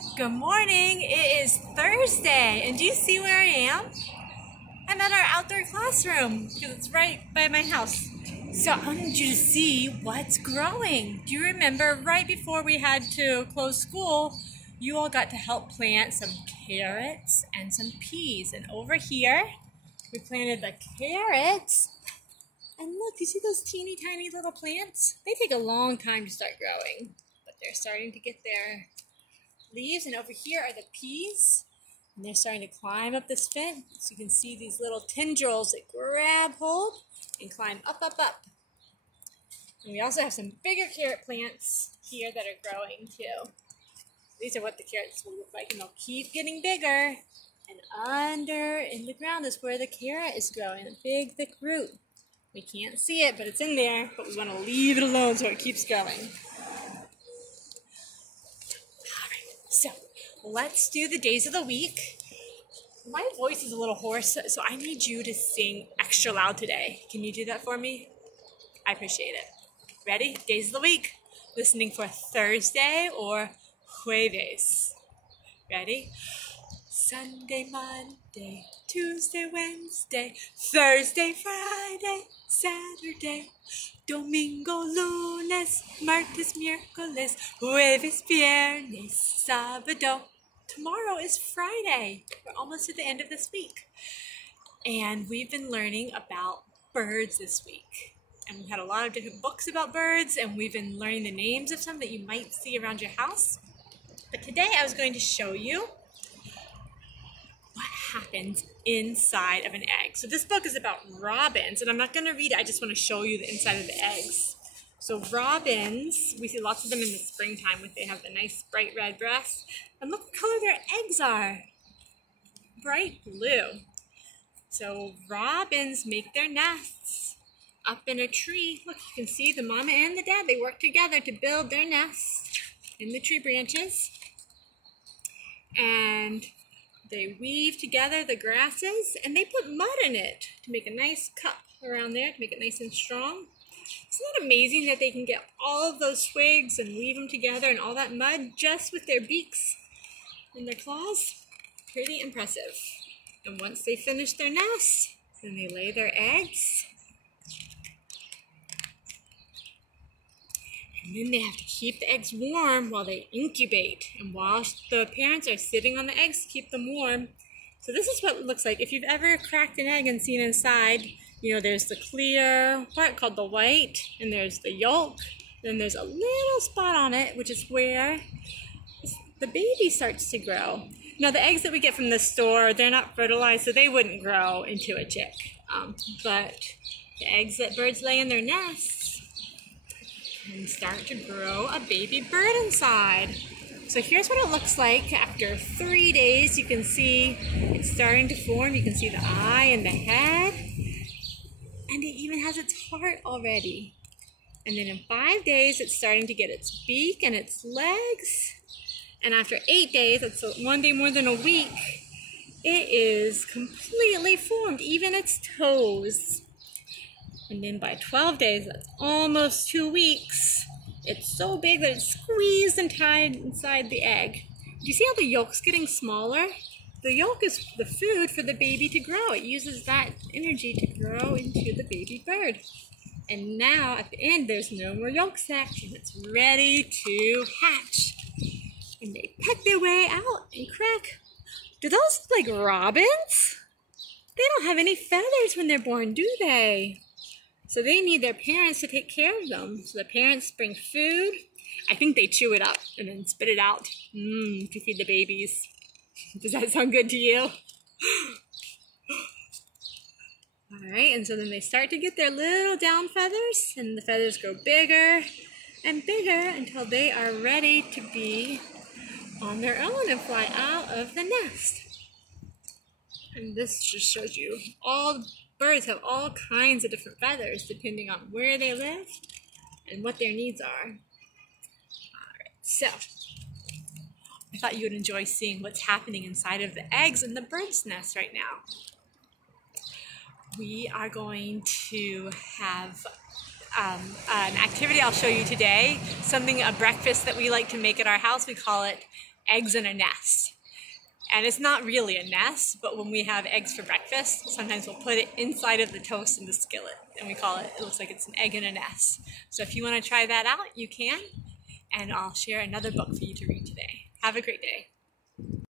Good morning. It is Thursday, and do you see where I am? I'm at our outdoor classroom because it's right by my house. So I wanted you to see what's growing. Do you remember right before we had to close school, you all got to help plant some carrots and some peas. And over here, we planted the carrots. And look, you see those teeny tiny little plants? They take a long time to start growing, but they're starting to get their leaves. And over here are the peas, and they're starting to climb up this fence. So you can see these little tendrils that grab hold and climb up. And we also have some bigger carrot plants here that are growing too. These are what the carrots will look like, and they'll keep getting bigger. And under in the ground is where the carrot is growing, a big thick root. We can't see it, but it's in there, but we want to leave it alone so it keeps growing. So let's do the days of the week. My voice is a little hoarse, so I need you to sing extra loud today. Can you do that for me? I appreciate it. Ready? Days of the week. Listening for Thursday or Jueves. Ready? Sunday, Monday, Tuesday, Wednesday, Thursday, Friday, Saturday, Domingo, Lunes, Martes, Miércoles, Jueves, Viernes, Sábado. Tomorrow is Friday. We're almost at the end of this week. And we've been learning about birds this week. And we've had a lot of different books about birds, and we've been learning the names of some that you might see around your house. But today I was going to show you what happens inside of an egg. So this book is about robins, and I'm not going to read it, I just want to show you the inside of the eggs. So robins, we see lots of them in the springtime when they have the nice bright red breasts. And look what color their eggs are. Bright blue. So robins make their nests up in a tree. Look, you can see the mama and the dad, they work together to build their nests in the tree branches. And they weave together the grasses, and they put mud in it to make a nice cup around there, to make it nice and strong. Isn't that amazing that they can get all of those twigs and weave them together and all that mud just with their beaks and their claws? Pretty impressive. And once they finish their nest, then they lay their eggs. And then they have to keep the eggs warm while they incubate. And while the parents are sitting on the eggs to keep them warm. So this is what it looks like. If you've ever cracked an egg and seen inside, you know, there's the clear part called the white, and there's the yolk. Then there's a little spot on it, which is where the baby starts to grow. Now, the eggs that we get from the store, they're not fertilized, so they wouldn't grow into a chick. But the eggs that birds lay in their nests and start to grow a baby bird inside. So here's what it looks like after 3 days. You can see it's starting to form. You can see the eye and the head. And it even has its heart already. And then in 5 days, it's starting to get its beak and its legs. And after 8 days, that's one day more than a week, it is completely formed, even its toes. And then by 12 days, that's almost 2 weeks, it's so big that it's squeezed and tied inside the egg. Do you see how the yolk's getting smaller? The yolk is the food for the baby to grow. It uses that energy to grow into the baby bird. And now at the end, there's no more yolk sac, and it's ready to hatch. And they peck their way out and crack. Do those look like robins? They don't have any feathers when they're born, do they? So they need their parents to take care of them. So the parents bring food. I think they chew it up and then spit it out to feed the babies. Does that sound good to you? All right, and so then they start to get their little down feathers, and the feathers grow bigger and bigger until they are ready to be on their own and fly out of the nest. And this just shows you all birds have all kinds of different feathers depending on where they live and what their needs are. All right, so I thought you would enjoy seeing what's happening inside of the eggs in the bird's nest right now. We are going to have an activity I'll show you today, a breakfast that we like to make at our house. We call it eggs in a nest. And it's not really a nest, but when we have eggs for breakfast, sometimes we'll put it inside of the toast in the skillet, and we call it, it looks like it's an egg in a nest. So if you want to try that out, you can, and I'll share another book for you to read today. Have a great day.